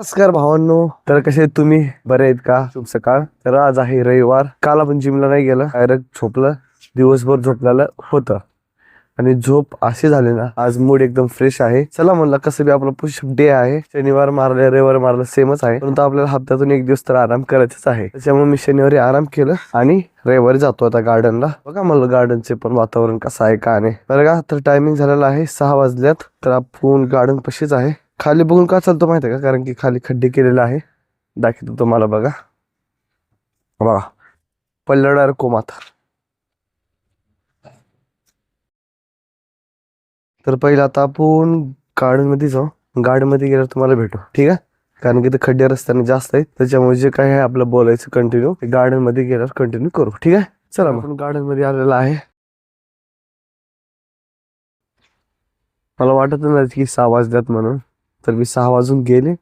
नमस्कार भावांनो. तर कसे आहेत तुम्ही? बरे आहेत का? शुभ सकाळ. तर आज आहे रविवार. काल आपण जिमला नाही गेलं, डायरेक्ट झोपलं. दिवसभर झोपलेलं होतं आणि झोप अशी झाली ना, आज मूड एकदम फ्रेश आहे. चला म्हणलं कसं बी आपला पुशअप डे आहे. शनिवार मारले रविवार मारलं सेमच आहे, परंतु आपल्याला हप्त्यातून एक दिवस तर आराम करायचंच आहे. त्याच्यामुळे मी शनिवारी आराम केलं आणि रविवारी जातो आता गार्डनला. बघा म्हणलं गार्डनचे पण वातावरण कसं आहे का नाही. बरं का, तर टायमिंग झालेला आहे 6 वाजल्यात. तर आपण गार्डन पशीच आहे. खाली बघून का चालतो माहिती आहे का? कारण की खाली खड्डे केलेले आहे. दाखवतो तुम्हाला बघा. बघा पल्लडार कोमात. तर पहिला आता आपण गार्डन मध्ये जाऊ. गार्डन मध्ये गेल्यावर तुम्हाला भेटू, ठीक आहे? कारण की ते खड्डे रस्त्याने जास्त आहेत, त्याच्यामुळे जे काही आहे आपलं बोलायचं कंटिन्यू गार्डन मध्ये गेल्यावर कंटिन्यू करू, ठीक आहे? चला मग. आपण गार्डन मध्ये आलेला आहे. मला वाटत नाही की 6 वाजल्यात म्हणून, तर मी 6 वाजून गेले.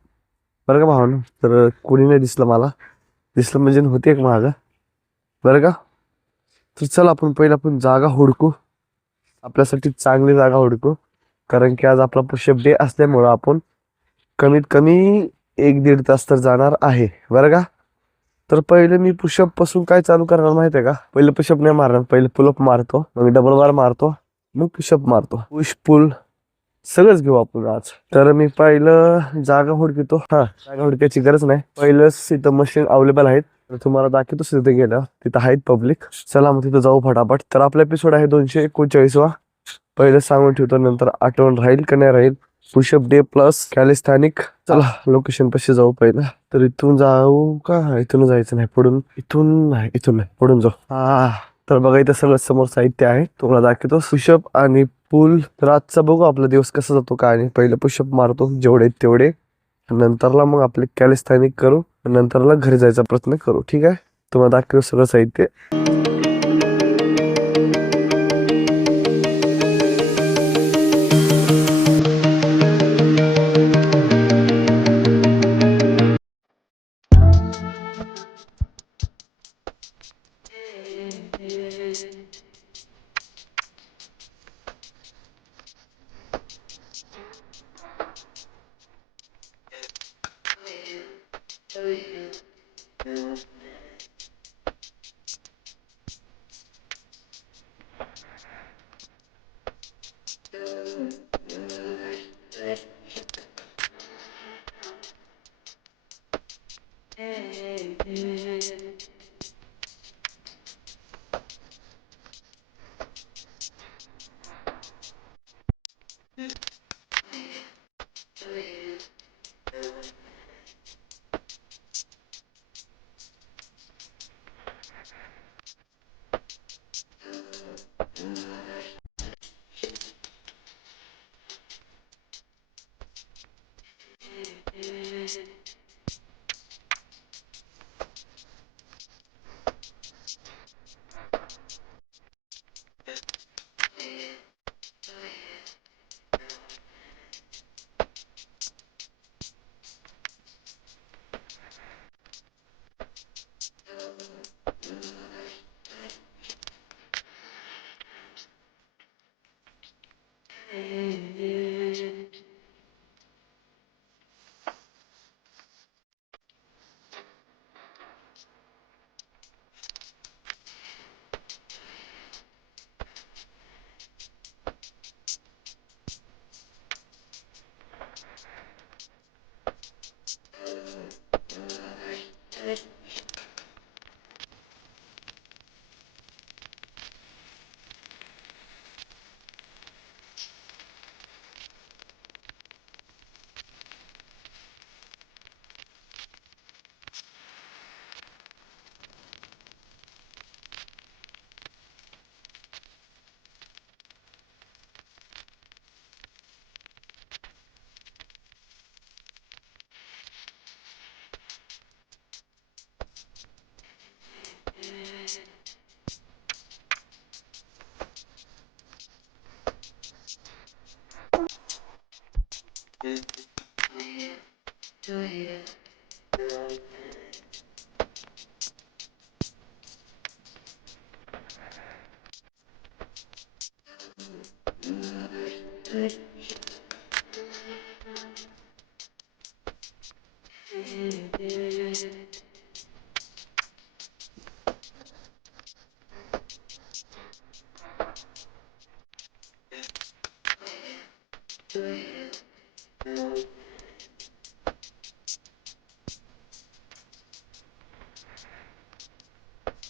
बरं का भावना, तर कोणी नाही दिसलं मला. दिसलं म्हणजे होते एक माझा. बरं का, तर चला आपण पहिला आपण जागा हुडकू. आपल्यासाठी चांगली जागा हुडकू. कारण की आज आपला पुशअप डे असल्यामुळं आपण कमीत कमी 1-1.5 तास तर जाणार आहे. बरं का, तर पहिले मी पुशअप पासून काय चालू करणार माहिती आहे का? पहिले पुशअप नाही मारणार, पहिले पुलअप मारतो, मग डबल बार मारतो, मग पुशअप मारतो. पुश पुल सगळंच घेऊ आपण आज. तर मी पहिलं जागा हुडकितो. हा, जागा हुडकायची गरज नाही, पहिलंच इथं मशीन अवेलेबल आहेत. तर तुम्हाला दाखवतो तिथे गेलं, तिथं आहेत पब्लिक. चला मग तिथं जाऊ फटाफट. तर आपला एपिसोड आहे 239वा. पहिलं सांगून ठेवतो, नंतर आठवण राहील का नाही राहील. Pushup day plus calisthenic. चला लोकेशन पाशी जाऊ पहिलं. तर इथून जाऊ का? इथून जायचं नाही, पुढून. इथून नाही, इथून नाही, पुढून जाऊ. हा, तर बघा इथं सगळं समोर साहित्य आहे, तुम्हाला दाखवतो. पुशअप आणि पूल. तर आजचा बघू आपला दिवस कसा जातो काय नाही. पहिलं पुशअप मारतो जेवढे आहेत तेवढे, नंतरला मग आपले कॅलिस्थानिक करू, नंतरला घरी जायचा प्रयत्न करू, ठीक आहे? तुम्हाला दाखवतो सगळं साहित्य.